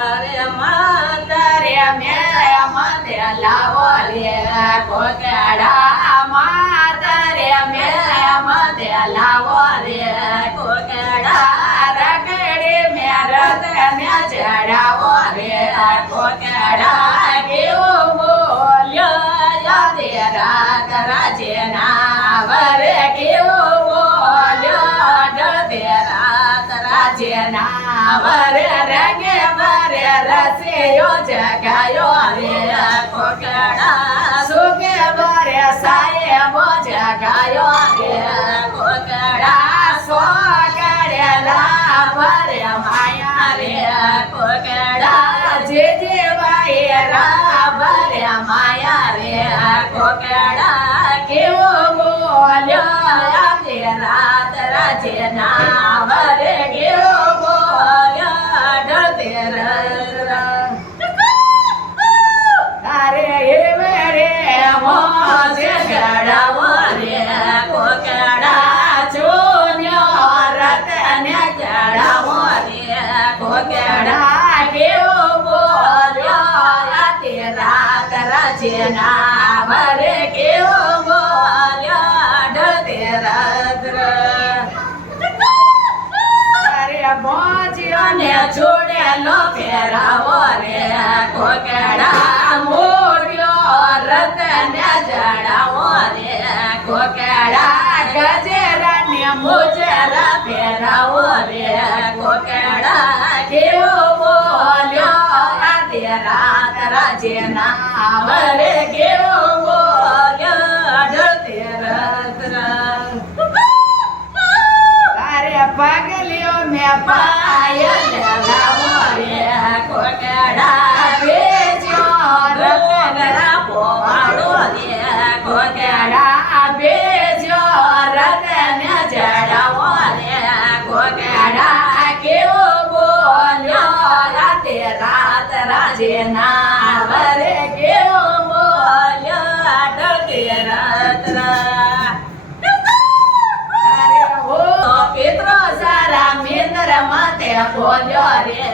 અરે માતારે મેળા માથે લાવો રે કોકડા માતારે મેળા માથે લાવો રે કોકડા રગડે મેરત ને ચડાવો રે કોકડા કેવો બોલ્યો યાદે રાત રાજે ના વરે કેવો બોલ્યો ડળદે રાત રાજે ના વરે રંગે વરે રસિયો જગાયો રે કોકડા સુકે વરે સાહેબો જગાયો રે કોકડા સો કરેલા વરે માયા રે કોકડા જે ભાઈ રા વરે માયા રે કોકડા કેવો બોલ્યો આજે રાત રાજે ના વરે કેવો બોલ્યો ડળતે તારે એવે રે મોજે ગડાવો રે કોકડા ચોન્યો રતને ગડાવો રે કોકડા કેવો બોલ્યો આજે રાત રાજે ના વરે કેવો બોલ્યો ડળતે મોજ્યો ને જોડેલો ફેરાવો રે કોકડા મોર્યો રતને જડાવો રે કોકડા ગજેરા ને મોજરા ફેરાવો રે કોકડા કેવો બોલ્યો આજે રાત રાજે ના વરે કેવો બોલ્યો ડળતે પાગલ્યો મે પાયલ લાવો રે કોકડા બેજો રતનરા પોવાડો રે કોકડા બેજો રતન જડાવો રે કોકડા કેવો બોલ્યો રાતે રાત રાજે ના વરે કેવો બોલ્યો ડળતે પેત્રો સારા મેંદર માથે બોલ્યો રે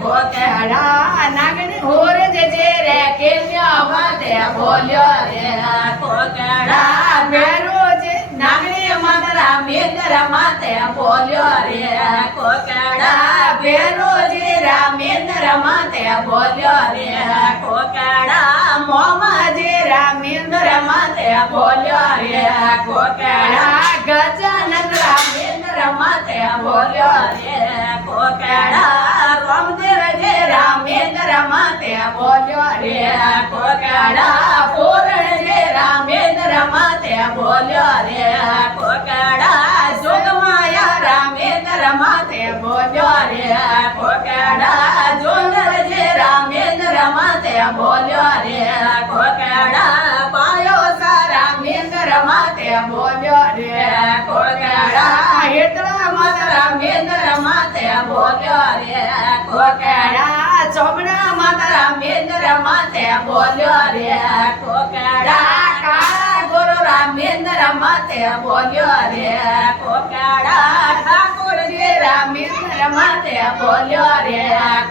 કોકડા નાગણી હોર જે રે કેલ્યો માથે બોલ્યો રે કોકડા મેરો જે નાગણી માતરા મેંદર માથે બોલ્યો રે કોકડા ભેરો જે રામેન્દ્ર માથે બોલ્યો રે કોકડા મોમા જે રામેન્દ્ર માથે બોલ્યો રે કોકડા ગજાનંદ રામેન્દ્ર માથે બોલ્યો રે કોકડા રામદેવ જે રામેન્દ્ર માથે બોલ્યો રે કોકડા પૂરણ જે રામેન્દ્ર માથે બોલ્યો રે કોકડા જોગમાયા રામેન્દ્ર માથે બોલ્યો રે કોકડા જોગર જે રામેન્દ્ર માથે બોલ્યો રે કોકડા પાયો સા રામેન્દ્ર માથે બોલ્યો રે કોકડા હેતરા માતા રામેન્દ્ર માથે બોલ્યો રે કોકડા ચોમડા માતા રામેન્દ્ર માથે બોલ્યો રે કોકડા કાળા ગુરુ રામેન્દ્ર માથે બોલ્યો રે કોકડા ઠાકોર જે રામેન્દ્ર માથે બોલ્યો રે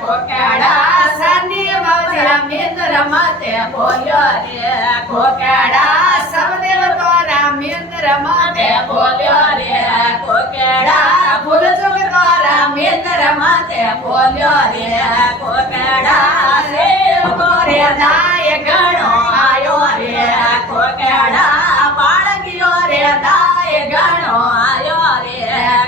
કોકડા સાની બાબા રામેન્દ્ર માથે બોલ્યો રે કોકડા સબદેવ તો રામેન્દ્ર માથે બોલ્યો રે કોકડા ભૂલચુક તો રામેન્દ્ર માથે બોલ્યો રે કોકડા દેવ કોરે દાય ગણો આયો રે કોકડા બાળકીઓ રે દાય ગણો આયો રે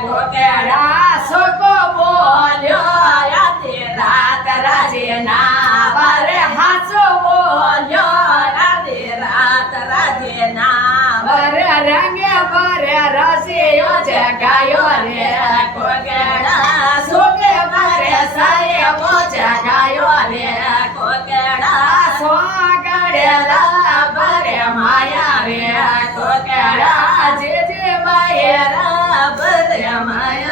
કોકડા સોકો બોલ્યો યાતે રાત રાજે ના વરે હાસો બોલ્યો રાતે રાત રાજે ના વરે રંગે વરે રસિયો જગાયો રે કોકડા સોકે વરે સાહેબો જગાયો રે કોકડા સ્વાગડેલા વરે માયા રે કોકડા જે બાયરા વરે માયા